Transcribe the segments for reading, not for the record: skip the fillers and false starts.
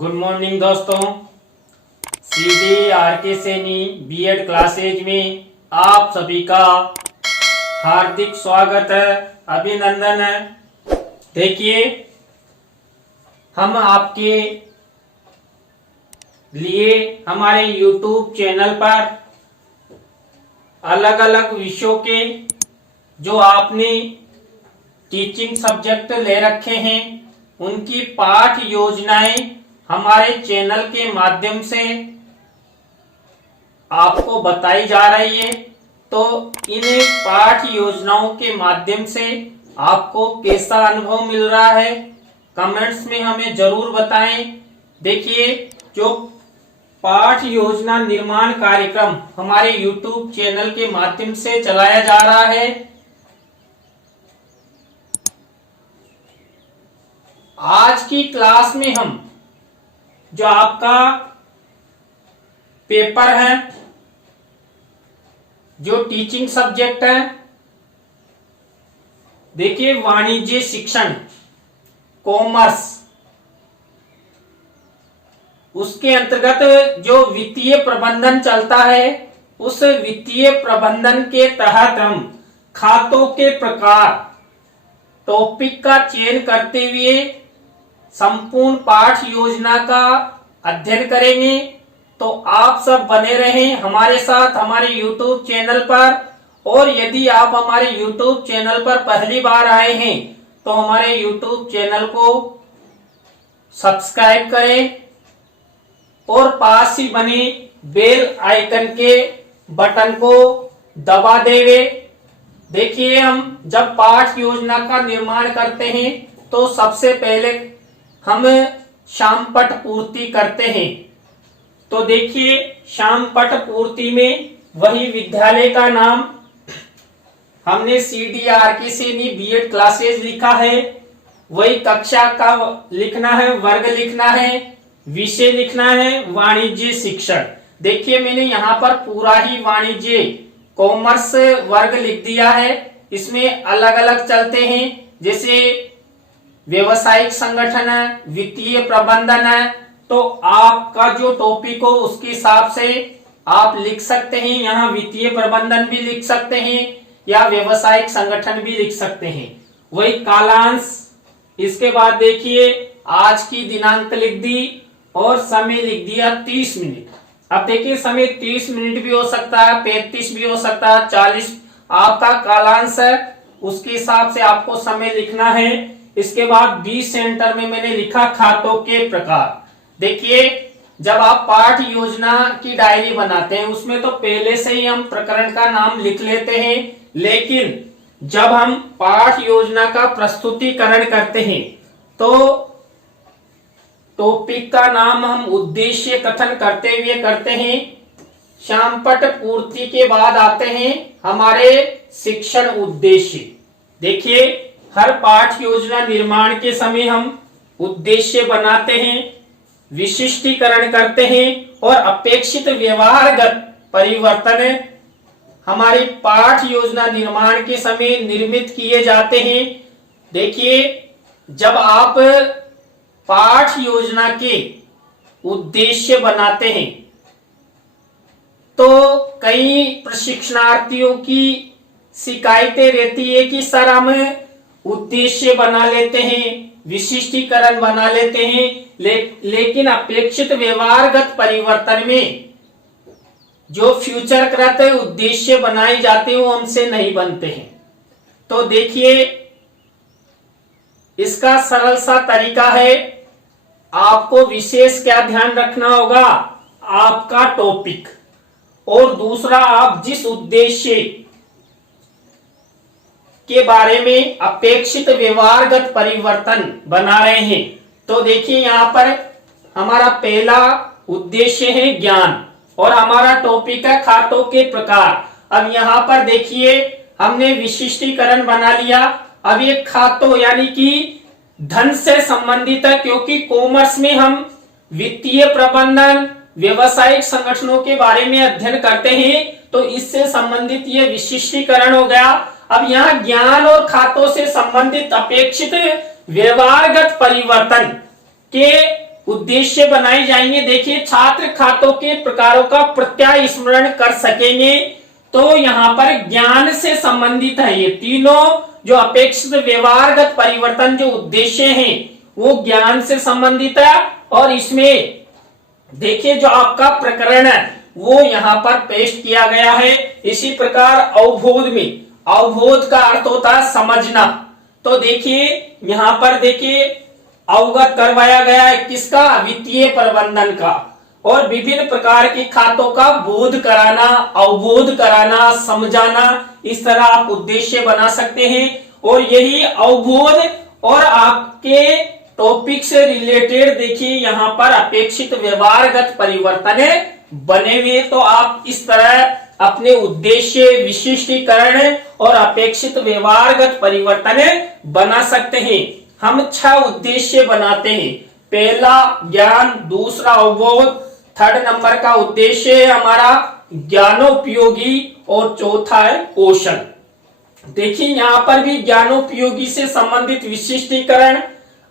Good morning दोस्तों। CD RK Saini BEd classes में आप सभी का हार्दिक स्वागत है, अभिनंदन है। देखिए, हम आपके लिए हमारे YouTube चैनल पर अलग अलग विषयों के जो आपने टीचिंग सब्जेक्ट ले रखे हैं उनकी पाठ योजनाएं हमारे चैनल के माध्यम से आपको बताई जा रही है। तो इन पाठ योजनाओं के माध्यम से आपको कैसा अनुभव मिल रहा है, कमेंट्स में हमें जरूर बताएं। देखिए, जो पाठ योजना निर्माण कार्यक्रम हमारे YouTube चैनल के माध्यम से चलाया जा रहा है, आज की क्लास में हम जो आपका पेपर है, जो टीचिंग सब्जेक्ट है, देखिए वाणिज्य शिक्षण कॉमर्स, उसके अंतर्गत जो वित्तीय प्रबंधन चलता है, उस वित्तीय प्रबंधन के तहत हम खातों के प्रकार टॉपिक का चयन करते हुए संपूर्ण पाठ योजना का अध्ययन करेंगे। तो आप सब बने रहें हमारे साथ हमारे YouTube चैनल पर। और यदि आप हमारे YouTube चैनल पर पहली बार आए हैं तो हमारे YouTube चैनल को सब्सक्राइब करें और पास ही बने बेल आइकन के बटन को दबा देवे। देखिए, हम जब पाठ योजना का निर्माण करते हैं तो सबसे पहले हम शामपट पूर्ति करते हैं। तो देखिए, शामपट पूर्ति में वही विद्यालय का नाम हमने CDRK सैनी बीएड क्लासेज लिखा है, वही कक्षा का लिखना है, वर्ग लिखना है, विषय लिखना है वाणिज्य शिक्षण। देखिए, मैंने यहाँ पर पूरा ही वाणिज्य कॉमर्स वर्ग लिख दिया है। इसमें अलग अलग चलते हैं, जैसे व्यवसायिक संगठन है, वित्तीय प्रबंधन है। तो आपका जो टॉपिक हो उसके हिसाब से आप लिख सकते हैं। यहाँ वित्तीय प्रबंधन भी लिख सकते हैं या व्यवसायिक संगठन भी लिख सकते हैं। वही कालांश, इसके बाद देखिए आज की दिनांक लिख दी और समय लिख दिया 30 मिनट। अब देखिए, समय 30 मिनट भी हो सकता है, 35 भी हो सकता है, 40 आपका कालांश है, उसके हिसाब से आपको समय लिखना है। इसके बाद 20 सेंटर में मैंने लिखा खातों के प्रकार। देखिए, जब आप पाठ योजना की डायरी बनाते हैं उसमें तो पहले से ही हम प्रकरण का नाम लिख लेते हैं, लेकिन जब हम पाठ योजना का प्रस्तुतिकरण करते हैं तो टॉपिक का नाम हम उद्देश्य कथन करते हुए करते हैं। शामपट पूर्ति के बाद आते हैं हमारे शिक्षण उद्देश्य। देखिए, हर पाठ योजना निर्माण के समय हम उद्देश्य बनाते हैं, विशिष्टीकरण करते हैं और अपेक्षित व्यवहारगत परिवर्तन हमारी पाठ योजना निर्माण के समय निर्मित किए जाते हैं। देखिए, जब आप पाठ योजना के उद्देश्य बनाते हैं तो कई प्रशिक्षणार्थियों की शिकायतें रहती है कि सर हम उद्देश्य बना लेते हैं, विशिष्टीकरण बना लेते हैं, लेकिन अपेक्षित व्यवहारगत परिवर्तन में जो फ्यूचरकृत उद्देश्य बनाए जाते हैं वो हमसे नहीं बनते हैं। तो देखिए, इसका सरल सा तरीका है, आपको विशेष क्या ध्यान रखना होगा, आपका टॉपिक, और दूसरा आप जिस उद्देश्य के बारे में अपेक्षित व्यवहारगत परिवर्तन बना रहे हैं। तो देखिए, यहाँ पर हमारा पहला उद्देश्य है ज्ञान और हमारा टॉपिक है खातों के प्रकार। अब यहाँ पर देखिए, हमने विशिष्टीकरण बना लिया। अब ये खातों यानी कि धन से संबंधित है, क्योंकि कॉमर्स में हम वित्तीय प्रबंधन, व्यवसायिक संगठनों के बारे में अध्ययन करते हैं, तो इससे संबंधित ये विशिष्टीकरण हो गया। अब यहाँ ज्ञान और खातों से संबंधित अपेक्षित व्यवहारगत परिवर्तन के उद्देश्य बनाए जाएंगे। देखिए छात्र खातों के प्रकारों का प्रत्याय स्मरण कर सकेंगे। तो यहाँ पर ज्ञान से संबंधित है ये तीनों जो अपेक्षित व्यवहारगत परिवर्तन जो उद्देश्य हैं वो ज्ञान से संबंधित है। और इसमें देखिए जो आपका प्रकरण है वो यहाँ पर पेश किया गया है। इसी प्रकार अवबोध में, अवबोध का अर्थ होता है समझना। तो देखिए यहाँ पर देखिए अवगत करवाया गया है किसका, वित्तीय प्रबंधन का, और विभिन्न प्रकार के खातों का बोध कराना, अवबोध कराना, समझाना, इस तरह आप उद्देश्य बना सकते हैं। और यही अवबोध और आपके टॉपिक से रिलेटेड देखिए यहाँ पर अपेक्षित व्यवहारगत परिवर्तन बने हुए। तो आप इस तरह अपने उद्देश्य, विशिष्टीकरण और अपेक्षित व्यवहारगत परिवर्तन बना सकते हैं। हम 6 उद्देश्य बनाते हैं। पहला ज्ञान, दूसरा अवबोध, थर्ड नंबर का उद्देश्य है हमारा ज्ञानोपयोगी और चौथा है कौशल। देखिए यहाँ पर भी ज्ञानोपयोगी से संबंधित विशिष्टीकरण,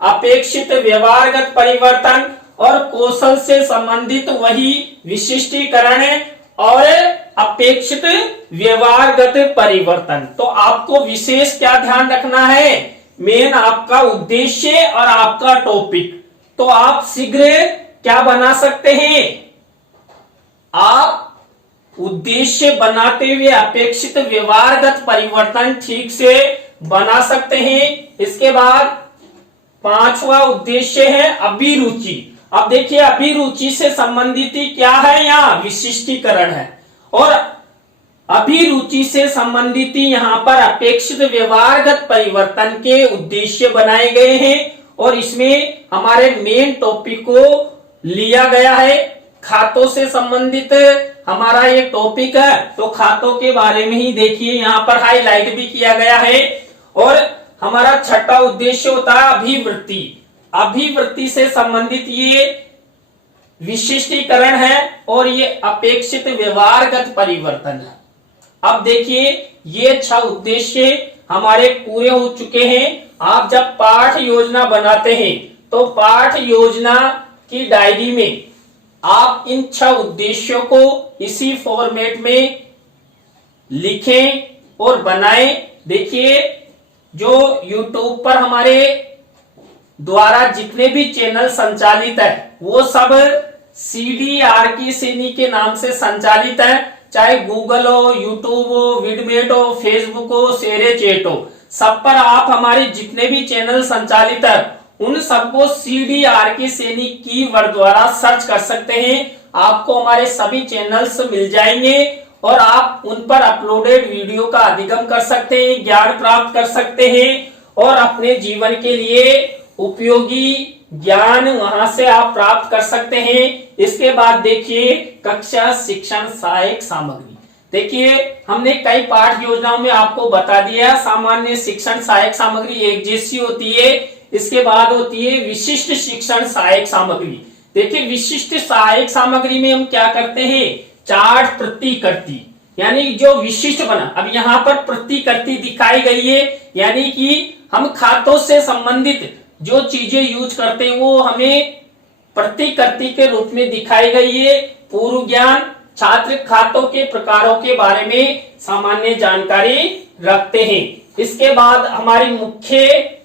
अपेक्षित व्यवहारगत परिवर्तन और कौशल से संबंधित वही विशिष्टीकरण और अपेक्षित व्यवहारगत परिवर्तन। तो आपको विशेष क्या ध्यान रखना है, मेन आपका उद्देश्य और आपका टॉपिक। तो आप शीघ्र क्या बना सकते हैं, आप उद्देश्य बनाते हुए अपेक्षित व्यवहारगत परिवर्तन ठीक से बना सकते हैं। इसके बाद 5वां उद्देश्य है अभिरुचि। अब देखिए अभिरुचि से संबंधित क्या है, यहाँ विशिष्टीकरण है और अभिरुचि से संबंधित यहाँ पर अपेक्षित व्यवहारगत परिवर्तन के उद्देश्य बनाए गए हैं। और इसमें हमारे मेन टॉपिक को लिया गया है। खातों से संबंधित हमारा ये टॉपिक है, तो खातों के बारे में ही देखिए यहाँ पर हाईलाइट भी किया गया है। और हमारा 6ठा उद्देश्य होता है अभिवृत्ति। अभिवृत्ति से संबंधित ये विशिष्टीकरण है और ये अपेक्षित व्यवहारगत परिवर्तन है। अब देखिए ये 6 उद्देश्य हमारे पूरे हो चुके हैं। आप जब पाठ योजना बनाते हैं तो पाठ योजना की डायरी में आप इन 6 उद्देश्यों को इसी फॉर्मेट में लिखें और बनाएं। देखिए जो YouTube पर हमारे द्वारा जितने भी चैनल संचालित है वो सब CDRK सैनी के नाम से संचालित है। चाहे गूगल हो, यूट्यूब हो, विडमेट हो, फेसबुक हो, शेरे चैट हो, सब पर आप हमारे जितने भी चैनल संचालित है उन सबको CDRK सैनी कीवर्ड द्वारा सर्च कर सकते हैं। आपको हमारे सभी चैनल्स मिल जाएंगे और आप उन पर अपलोडेड वीडियो का अधिगम कर सकते हैं, ज्ञान प्राप्त कर सकते हैं और अपने जीवन के लिए उपयोगी ज्ञान वहां से आप प्राप्त कर सकते हैं। इसके बाद देखिए कक्षा शिक्षण सहायक सामग्री। देखिए हमने कई पाठ योजनाओं में आपको बता दिया, सामान्य शिक्षण सहायक सामग्री एक जैसी होती है। इसके बाद होती है विशिष्ट शिक्षण सहायक सामग्री। देखिए विशिष्ट सहायक सामग्री में हम क्या करते हैं, चार्ट प्रतिकृति, यानी जो विशिष्ट बना। अब यहाँ पर प्रतिकृति दिखाई गई है, यानी कि हम खातों से संबंधित जो चीजें यूज करते हैं वो हमें प्रतिकृति के रूप में दिखाई गई है। पूर्व ज्ञान, छात्र खातों के प्रकारों के बारे में सामान्य जानकारी रखते हैं। इसके बाद हमारी मुख्य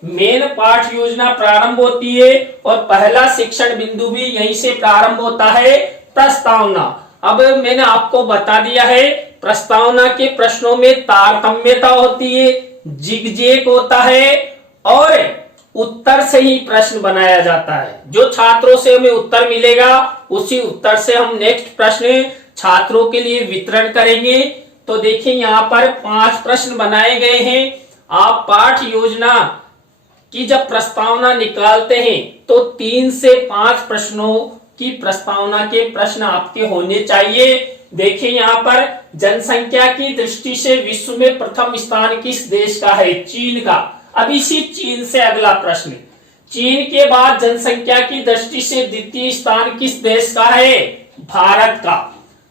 मेन पाठ योजना प्रारंभ होती है और पहला शिक्षण बिंदु भी यहीं से प्रारंभ होता है, प्रस्तावना। अब मैंने आपको बता दिया है प्रस्तावना के प्रश्नों में तारतम्यता होती है, जिगजैग होता है और उत्तर से ही प्रश्न बनाया जाता है। जो छात्रों से हमें उत्तर मिलेगा उसी उत्तर से हम नेक्स्ट प्रश्न छात्रों के लिए वितरण करेंगे। तो देखिए यहाँ पर 5 प्रश्न बनाए गए हैं। आप पाठ योजना की जब प्रस्तावना निकालते हैं तो 3 से 5 प्रश्नों की प्रस्तावना के प्रश्न आपके होने चाहिए। देखिए यहाँ पर जनसंख्या की दृष्टि से विश्व में प्रथम स्थान किस देश का है, चीन का। अब इसी चीन से अगला प्रश्न, चीन के बाद जनसंख्या की दृष्टि से द्वितीय स्थान किस देश का है, भारत का।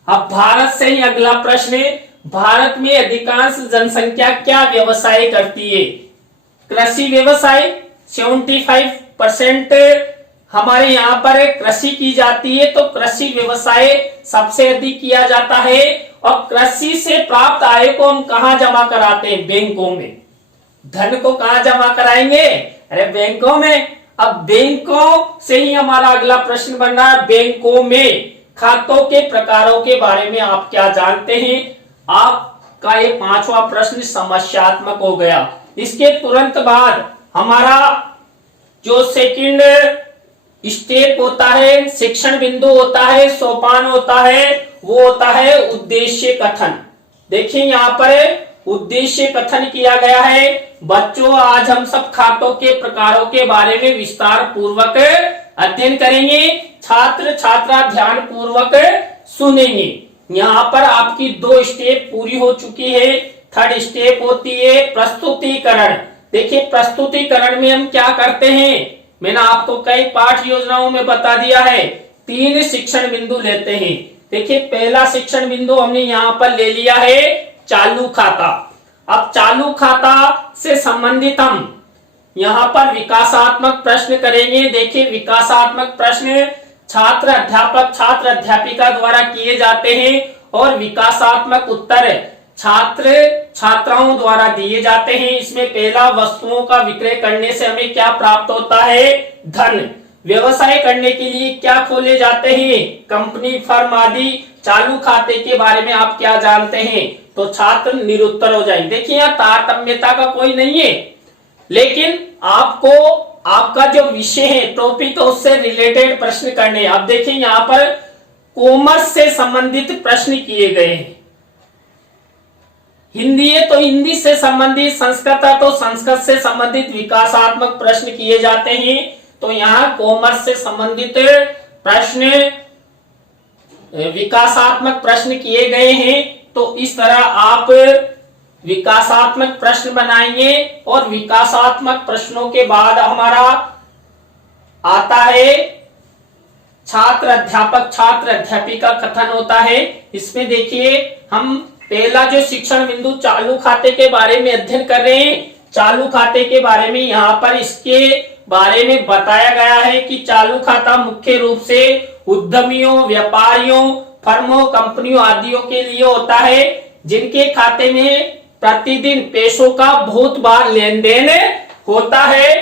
अब भारत से ही अगला प्रश्न है, भारत में अधिकांश जनसंख्या क्या व्यवसाय करती है, कृषि व्यवसाय 75% हमारे यहाँ पर कृषि की जाती है, तो कृषि व्यवसाय सबसे अधिक किया जाता है। और कृषि से प्राप्त आय को हम कहाँ जमा कराते हैं? बैंकों में। धन को कहाँ जमा कराएंगे? अरे बैंकों में। अब बैंकों से ही हमारा अगला प्रश्न बन रहा है, बैंकों में खातों के प्रकारों के बारे में आप क्या जानते हैं? आपका ये 5वां प्रश्न समस्यात्मक हो गया। इसके तुरंत बाद हमारा जो सेकंड स्टेप होता है, शिक्षण बिंदु होता है, सोपान होता है, वो होता है उद्देश्य कथन। देखिए यहाँ पर उद्देश्य कथन किया गया है। बच्चों, आज हम सब खातों के प्रकारों के बारे में विस्तार पूर्वक अध्ययन करेंगे। छात्र छात्रा ध्यान पूर्वक सुनेंगे। यहाँ पर आपकी 2 स्टेप पूरी हो चुकी है। थर्ड स्टेप होती है प्रस्तुतिकरण। देखिए प्रस्तुतिकरण में हम क्या करते हैं, मैंने आपको कई पाठ योजनाओं में बता दिया है। 3 शिक्षण बिंदु लेते हैं। देखिए पहला शिक्षण बिंदु हमने यहाँ पर ले लिया है चालू खाता। अब चालू खाता से संबंधित हम यहाँ पर विकासात्मक प्रश्न करेंगे। देखिए विकासात्मक प्रश्न छात्र अध्यापक छात्र अध्यापिका द्वारा किए जाते हैं और विकासात्मक उत्तर छात्र छात्राओं द्वारा दिए जाते हैं। इसमें पहला, वस्तुओं का विक्रय करने से हमें क्या प्राप्त होता है? धन। व्यवसाय करने के लिए क्या खोले जाते हैं? कंपनी, फर्म आदि। चालू खाते के बारे में आप क्या जानते हैं? तो छात्र निरुत्तर हो जाएंगे। देखिए यहाँ तारतम्यता का कोई नहीं है, लेकिन आपको आपका जो विषय है टॉपिक, तो उससे रिलेटेड प्रश्न करने। अब देखिए यहाँ पर कॉमर्स से संबंधित प्रश्न किए गए हैं। हिंदी है तो हिंदी से संबंधित, संस्कृत है तो संस्कृत से संबंधित विकासात्मक प्रश्न किए जाते हैं। तो यहाँ कॉमर्स से संबंधित प्रश्न, विकासात्मक प्रश्न किए गए हैं। तो इस तरह आप विकासात्मक प्रश्न बनाएंगे और विकासात्मक प्रश्नों के बाद हमारा आता है छात्र अध्यापक छात्र अध्यापिका कथन होता है। इसमें देखिए हम पहला जो शिक्षण बिंदु चालू खाते के बारे में अध्ययन कर रहे हैं। चालू खाते के बारे में यहाँ पर इसके बारे में बताया गया है कि चालू खाता मुख्य रूप से उद्यमियों, व्यापारियों, फर्मों, कंपनियों आदियों के लिए होता है, जिनके खाते में प्रतिदिन पैसों का बहुत बार लेन देन होता है।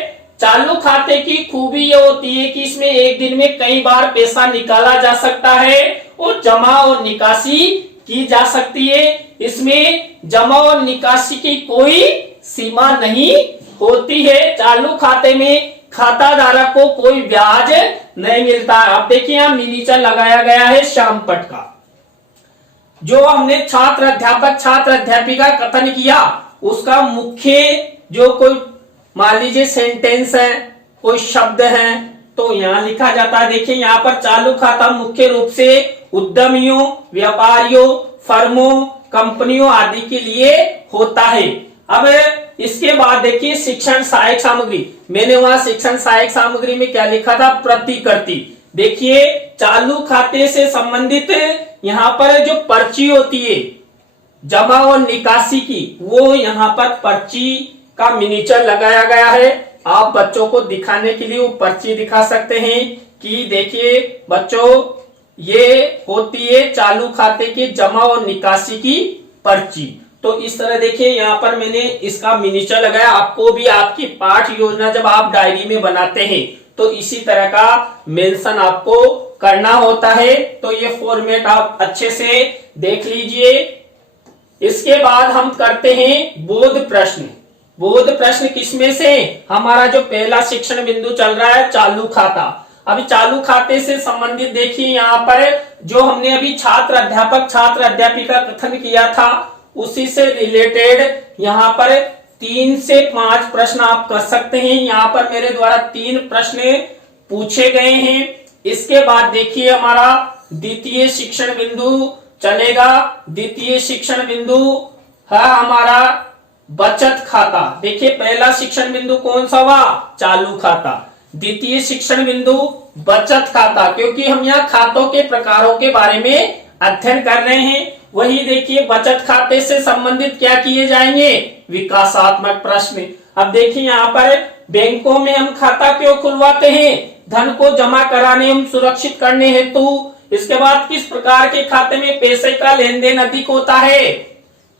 चालू खाते की खूबी ये होती है कि इसमें एक दिन में कई बार पैसा निकाला जा सकता है और जमा और निकासी की जा सकती है। इसमें जमा और निकासी की कोई सीमा नहीं होती है। चालू खाते में खाता धारक को कोई ब्याज नहीं मिलता। अब देखिए यहाँ मिनीचर लगाया गया है श्यामपट का। जो हमने छात्र अध्यापक छात्र अध्यापिका कथन किया, उसका मुख्य जो कोई मान लीजिए सेंटेंस है, कोई शब्द है, तो यहाँ लिखा जाता है। देखिए यहाँ पर चालू खाता मुख्य रूप से उद्यमियों, व्यापारियों, फर्मों, कंपनियों आदि के लिए होता है। अब इसके बाद देखिए शिक्षण सहायक सामग्री। मैंने वहां शिक्षण सहायक सामग्री में क्या लिखा था? प्रतिकृति। देखिए चालू खाते से संबंधित यहाँ पर जो पर्ची होती है जमा और निकासी की, वो यहाँ पर पर्ची का मिनीचर लगाया गया है। आप बच्चों को दिखाने के लिए वो पर्ची दिखा सकते हैं कि देखिए बच्चों, ये होती है चालू खाते की जमा और निकासी की पर्ची। तो इस तरह देखिए यहाँ पर मैंने इसका मिनीचर लगाया। आपको भी आपकी पाठ योजना जब आप डायरी में बनाते हैं तो इसी तरह का मेंशन आपको करना होता है। तो ये फॉर्मेट आप अच्छे से देख लीजिए। इसके बाद हम करते हैं बोध प्रश्न। बोध प्रश्न किसमें से? हमारा जो पहला शिक्षण बिंदु चल रहा है चालू खाता। अभी चालू खाते से संबंधित देखिए यहाँ पर जो हमने अभी छात्र अध्यापक छात्र अध्यापिका कथन किया था, उसी से रिलेटेड यहाँ पर 3 से 5 प्रश्न आप कर सकते हैं। यहाँ पर मेरे द्वारा 3 प्रश्न पूछे गए हैं। इसके बाद देखिए हमारा द्वितीय शिक्षण बिंदु चलेगा। द्वितीय शिक्षण बिंदु है हमारा बचत खाता। देखिए पहला शिक्षण बिंदु कौन सा हुआ? चालू खाता। द्वितीय शिक्षण बिंदु बचत खाता, क्योंकि हम यहाँ खातों के प्रकारों के बारे में अध्ययन कर रहे हैं। वही देखिए बचत खाते से संबंधित क्या किए जाएंगे? विकासात्मक प्रश्न। अब देखिए यहाँ पर बैंकों में हम खाता क्यों खुलवाते हैं? धन को जमा कराने एवं सुरक्षित करने हेतु। इसके बाद किस प्रकार के खाते में पैसे का लेन देन अधिक होता है?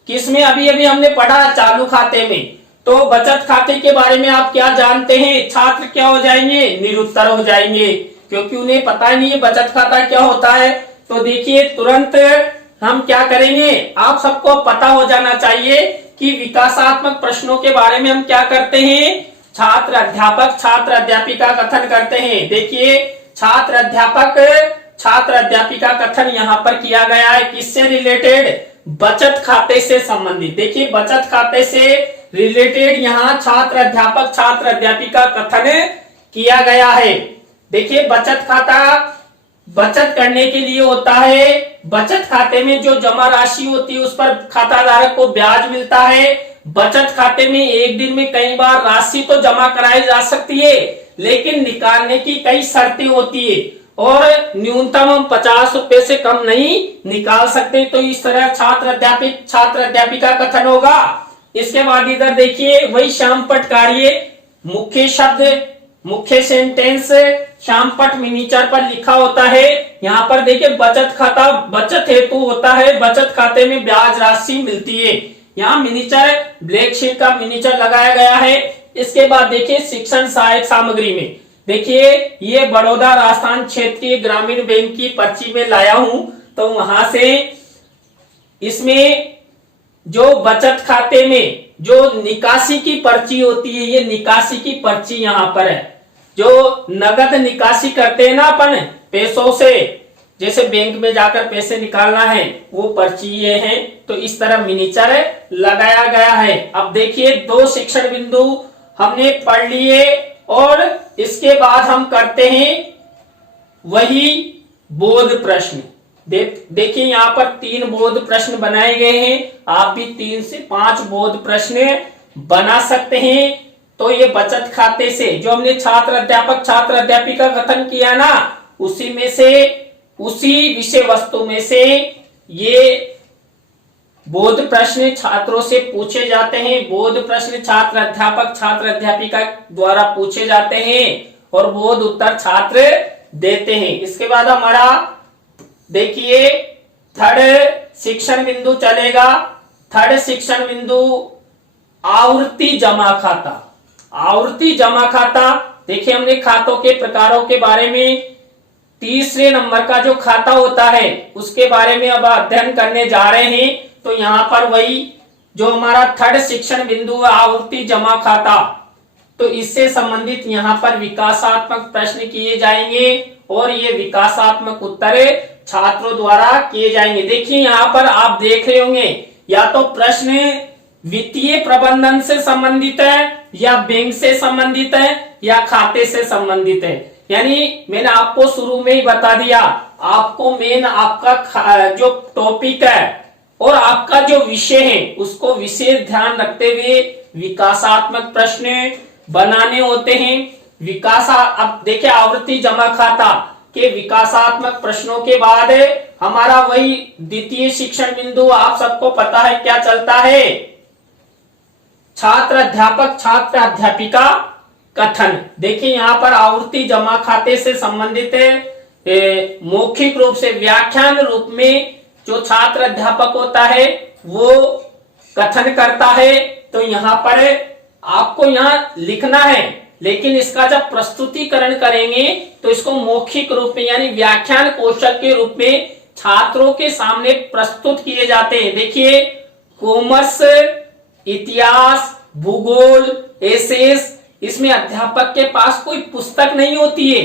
किसमें? अभी अभी हमने पढ़ा चालू खाते में। तो बचत खाते के बारे में आप क्या जानते हैं? छात्र क्या हो जाएंगे? निरुत्तर हो जाएंगे, क्योंकि उन्हें पता ही नहीं है बचत खाता क्या होता है। तो देखिए तुरंत हम क्या करेंगे, आप सबको पता हो जाना चाहिए कि विकासात्मक प्रश्नों के बारे में हम क्या करते हैं, छात्र अध्यापक छात्र अध्यापिका कथन करते हैं। देखिए छात्र अध्यापक छात्र अध्यापिका कथन यहाँ पर किया गया है, किससे रिलेटेड? बचत खाते से संबंधित। देखिए बचत खाते से रिलेटेड यहाँ छात्र अध्यापक छात्र अध्यापिका कथन किया गया है। देखिए बचत खाता बचत करने के लिए होता है। बचत खाते में जो जमा राशि होती है उस पर खाताधारक को ब्याज मिलता है। बचत खाते में एक दिन में कई बार राशि तो जमा कराई जा सकती है, लेकिन निकालने की कई शर्तें होती है और न्यूनतम हम 50 रुपए से कम नहीं निकाल सकते। तो इस तरह छात्र अध्यापिका कथन होगा। इसके बाद इधर देखिए वही श्यामपट्ट कार्य, मुख्य शब्द मुख्य सेंटेंस श्यामपट्ट मिनीचर पर लिखा होता है। यहाँ पर देखिए बचत खाता बचत हेतु होता है, बचत खाते में ब्याज राशि मिलती है। यहाँ मिनीचर ब्लैक शीट का मिनीचर लगाया गया है। इसके बाद देखिए शिक्षण सहायक सामग्री में देखिए ये बड़ौदा राजस्थान क्षेत्रीय ग्रामीण बैंक की पर्ची में लाया हूं, तो वहां से इसमें जो बचत खाते में जो निकासी की पर्ची होती है, ये निकासी की पर्ची यहाँ पर है। जो नगद निकासी करते हैं ना अपन पैसों से, जैसे बैंक में जाकर पैसे निकालना है, वो पर्ची ये है। तो इस तरह मिनीचर लगाया गया है। अब देखिए 2 शिक्षण बिंदु हमने पढ़ लिए और इसके बाद हम करते हैं वही बोध प्रश्न। देखिए यहाँ पर 3 बोध प्रश्न बनाए गए हैं। आप भी 3 से 5 बोध प्रश्न बना सकते हैं। तो ये बचत खाते से जो हमने छात्र अध्यापक छात्र अध्यापिका कथन किया ना, उसी में से उसी विषय वस्तु में से ये बोध प्रश्न छात्रों से पूछे जाते हैं। बोध प्रश्न छात्र अध्यापक छात्र अध्यापिका द्वारा पूछे जाते हैं और बोध उत्तर छात्र देते हैं। इसके बाद हमारा देखिए थर्ड शिक्षण बिंदु चलेगा। थर्ड शिक्षण बिंदु आवर्ती जमा खाता। आवर्ती जमा खाता देखिए हमने खातों के प्रकारों के बारे में तीसरे नंबर का जो खाता होता है उसके बारे में अब अध्ययन करने जा रहे हैं। तो यहाँ पर वही जो हमारा थर्ड शिक्षण बिंदु है आवर्ती जमा खाता, तो इससे संबंधित यहाँ पर विकासात्मक प्रश्न किए जाएंगे और ये विकासात्मक उत्तर छात्रों द्वारा किए जाएंगे। देखिए यहाँ पर आप देख रहे होंगे या तो प्रश्न वित्तीय प्रबंधन से संबंधित है या बैंक से संबंधित है या खाते से संबंधित है। यानी मैंने आपको शुरू में ही बता दिया, आपको मेन आपका जो टॉपिक है और आपका जो विषय है उसको विशेष ध्यान रखते हुए विकासात्मक प्रश्न बनाने होते हैं। अब देखिए आवर्ती जमा खाता के विकासात्मक प्रश्नों के बाद हमारा वही द्वितीय शिक्षण बिंदु आप सबको पता है क्या चलता है, छात्र अध्यापक छात्र अध्यापिका कथन। देखिए यहाँ पर आवर्ती जमा खाते से संबंधित मौखिक रूप से व्याख्यान रूप में जो छात्र अध्यापक होता है वो कथन करता है। तो यहाँ पर आपको यहाँ लिखना है, लेकिन इसका जब प्रस्तुतिकरण करेंगे तो इसको मौखिक रूप में यानी व्याख्यान कौशल के रूप में छात्रों के सामने प्रस्तुत किए जाते हैं। देखिए कॉमर्स, इतिहास, भूगोल, एसेस, इसमें अध्यापक के पास कोई पुस्तक नहीं होती है,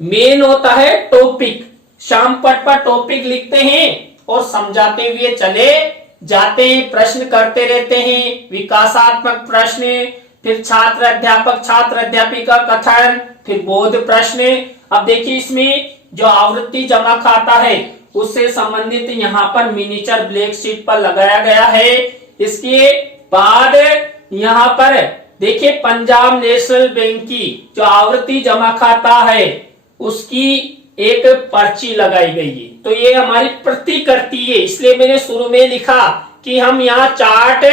मेन होता है टॉपिक। श्यामपट्ट पर टॉपिक लिखते हैं और समझाते हुए चले जाते हैं, प्रश्न करते रहते हैं, विकासात्मक प्रश्न, फिर छात्र अध्यापक छात्र अध्यापिका कथन, फिर बोध प्रश्न। अब देखिए इसमें जो आवर्ती जमा खाता है उससे संबंधित यहाँ पर मिनीचर ब्लैक शीट पर लगाया गया है। इसके बाद यहाँ पर देखिए पंजाब नेशनल बैंक की जो आवर्ती जमा खाता है उसकी एक पर्ची लगाई गई है। तो ये हमारी प्रतिकृति है, इसलिए मैंने शुरू में लिखा कि हम यहाँ चार्ट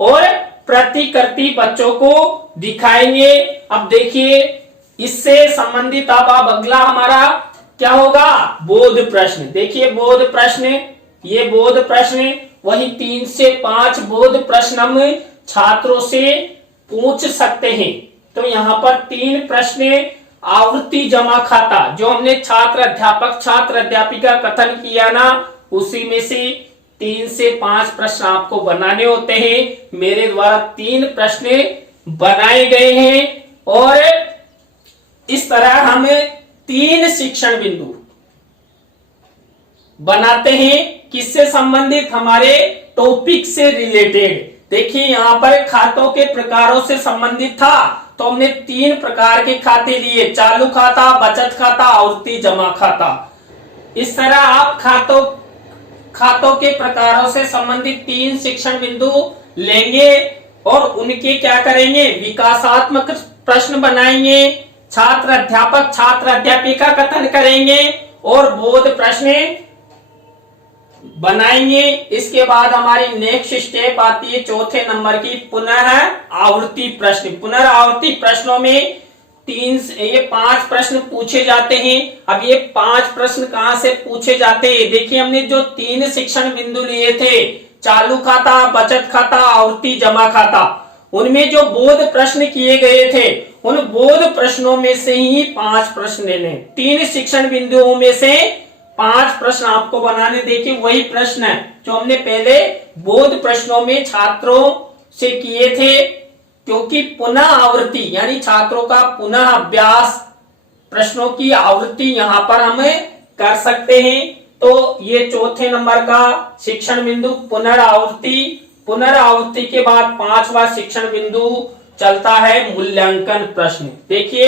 और प्रतिकृति बच्चों को दिखाएंगे। अब देखिए इससे संबंधित अब अगला हमारा क्या होगा, बोध प्रश्न। देखिए बोध प्रश्न, ये बोध प्रश्न, वही 3 से 5 बोध प्रश्न हम छात्रों से पूछ सकते हैं। तो यहाँ पर 3 प्रश्न आवृत्ति जमा खाता, जो हमने छात्र अध्यापक छात्र अध्यापिका कथन किया ना, उसी में से 3 से 5 प्रश्न आपको बनाने होते हैं। मेरे द्वारा 3 प्रश्न बनाए गए हैं और इस तरह हम 3 शिक्षण बिंदु बनाते हैं, किससे संबंधित, हमारे टॉपिक से रिलेटेड। देखिए यहाँ पर खातों के प्रकारों से संबंधित था, तो हमने 3 प्रकार के खाते लिए, चालू खाता, बचत खाता, आवर्ती जमा खाता। इस तरह आप खातों के प्रकारों से संबंधित 3 शिक्षण बिंदु लेंगे और उनके क्या करेंगे, विकासात्मक प्रश्न बनाएंगे, छात्र अध्यापक छात्र अध्यापिका कथन करेंगे और बोध प्रश्न बनाएंगे। इसके बाद हमारी नेक्स्ट स्टेप आती है चौथे नंबर की, पुनः आवृत्ति प्रश्न। पुनरावृत्ति प्रश्नों में 5 प्रश्न पूछे जाते हैं। अब ये 5 प्रश्न कहां से पूछे जाते हैं, देखिए हमने जो 3 शिक्षण बिंदु लिए थे, चालू खाता, बचत खाता, आवर्ती जमा खाता, उनमें जो बोध प्रश्न किए गए थे, उन बोध प्रश्नों में से ही 5 प्रश्न लेने। 3 शिक्षण बिंदुओं में से 5 प्रश्न आपको बनाने। देखिए वही प्रश्न है जो हमने पहले बोध प्रश्नों में छात्रों से किए थे, क्योंकि पुनः आवृत्ति यानी छात्रों का पुनः अभ्यास प्रश्नों की आवृत्ति यहां पर हम कर सकते हैं। तो ये चौथे नंबर का शिक्षण बिंदु पुनरावृत्ति। पुनरावृत्ति के बाद 5वां शिक्षण बिंदु चलता है मूल्यांकन प्रश्न। देखिए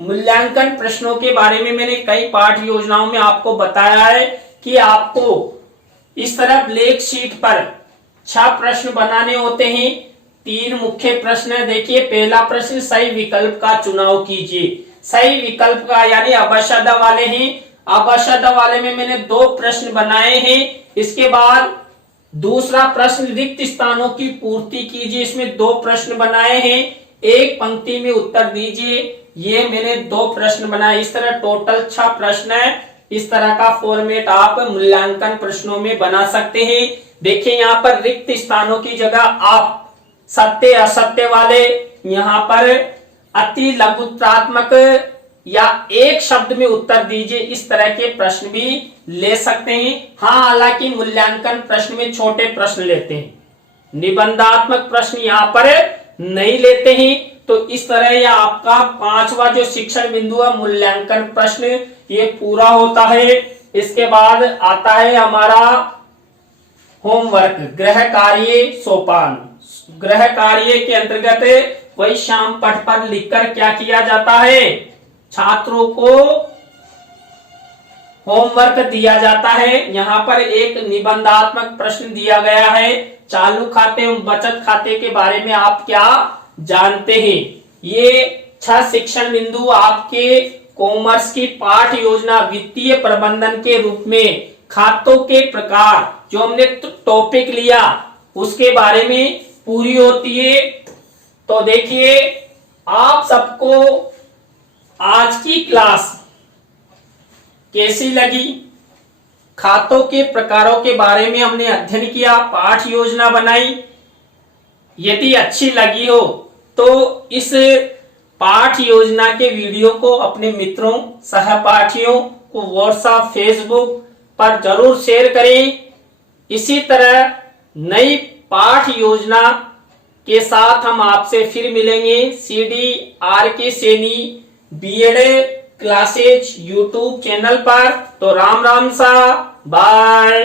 मूल्यांकन प्रश्नों के बारे में मैंने कई पाठ योजनाओं में आपको बताया है कि आपको इस तरह ब्लैक शीट पर 6 प्रश्न बनाने होते हैं। 3 मुख्य प्रश्न है। देखिए पहला प्रश्न, सही विकल्प का चुनाव कीजिए। सही विकल्प का यानी अवशब्द वाले हैं। अवशब्द वाले में मैंने 2 प्रश्न बनाए हैं। इसके बाद दूसरा प्रश्न, रिक्त स्थानों की पूर्ति कीजिए। इसमें 2 प्रश्न बनाए हैं। एक पंक्ति में उत्तर दीजिए, ये मैंने 2 प्रश्न बनाए। इस तरह टोटल 6 प्रश्न है। इस तरह का फॉर्मेट आप मूल्यांकन प्रश्नों में बना सकते हैं। देखिए यहाँ पर रिक्त स्थानों की जगह आप सत्य असत्य वाले, यहाँ पर अति लघुत्रात्मक या एक शब्द में उत्तर दीजिए, इस तरह के प्रश्न भी ले सकते हैं। हाँ, हालांकि मूल्यांकन प्रश्न में छोटे प्रश्न लेते हैं, निबंधात्मक प्रश्न यहाँ पर नहीं लेते हैं। तो इस तरह यह आपका 5वां जो शिक्षण बिंदु है मूल्यांकन प्रश्न, ये पूरा होता है। इसके बाद आता है हमारा होमवर्क, गृह कार्य सोपान। गृह कार्य के अंतर्गत वही शाम पट पर लिखकर क्या किया जाता है, छात्रों को होमवर्क दिया जाता है। यहाँ पर एक निबंधात्मक प्रश्न दिया गया है, चालू खाते एवं बचत खाते के बारे में आप क्या जानते हैं। ये 6 शिक्षण बिंदु आपके कॉमर्स की पाठ योजना वित्तीय प्रबंधन के रूप में खातों के प्रकार जो हमने टॉपिक लिया उसके बारे में पूरी होती है। तो देखिए आप सबको आज की क्लास कैसी लगी, खातों के प्रकारों के बारे में हमने अध्ययन किया, पाठ योजना बनाई। यदि अच्छी लगी हो तो इस पाठ योजना के वीडियो को अपने मित्रों सहपाठियों को व्हाट्सएप फेसबुक पर जरूर शेयर करें। इसी तरह नई पाठ योजना के साथ हम आपसे फिर मिलेंगे CDRK Saini BEd classes YouTube channel पर। तो राम राम सा, बाय।